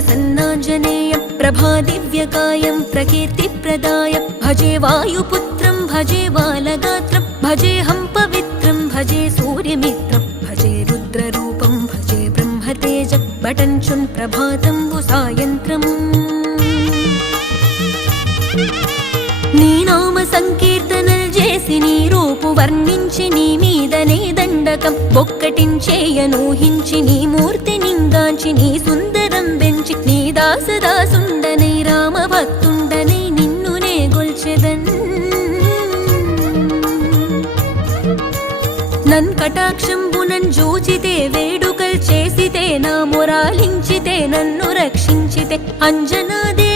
प्रसन्नाञ्जनेयं प्रभादिव्यकायं प्रकीर्तिप्रदायं भजे वायुपुत्रं भजे बालगात्रं भजेऽहं पवित्रं भजे सूर्यमित्रं भजे रुद्ररूपं भजे ब्रह्मतेजं बटञ्चुन् प्रभातं सायन्त्रम् నీ నామ సంకీర్తనలు చేసి నీ రూపు వర్ణించి నీ మీదనే దండకం బొక్కటించేయనూహించి నీ మూర్తి నింగాంచి నీ సుందరం పెంచి నీ దాసదాసుండనై రామ భక్తుండనై నిన్నునే గొల్చెదన్ నన్ కటాక్షంబునన్ జూచితే వేడుకల్ చేసితే నా మొరాలించితే నన్ను రక్షించితే అంజనాదే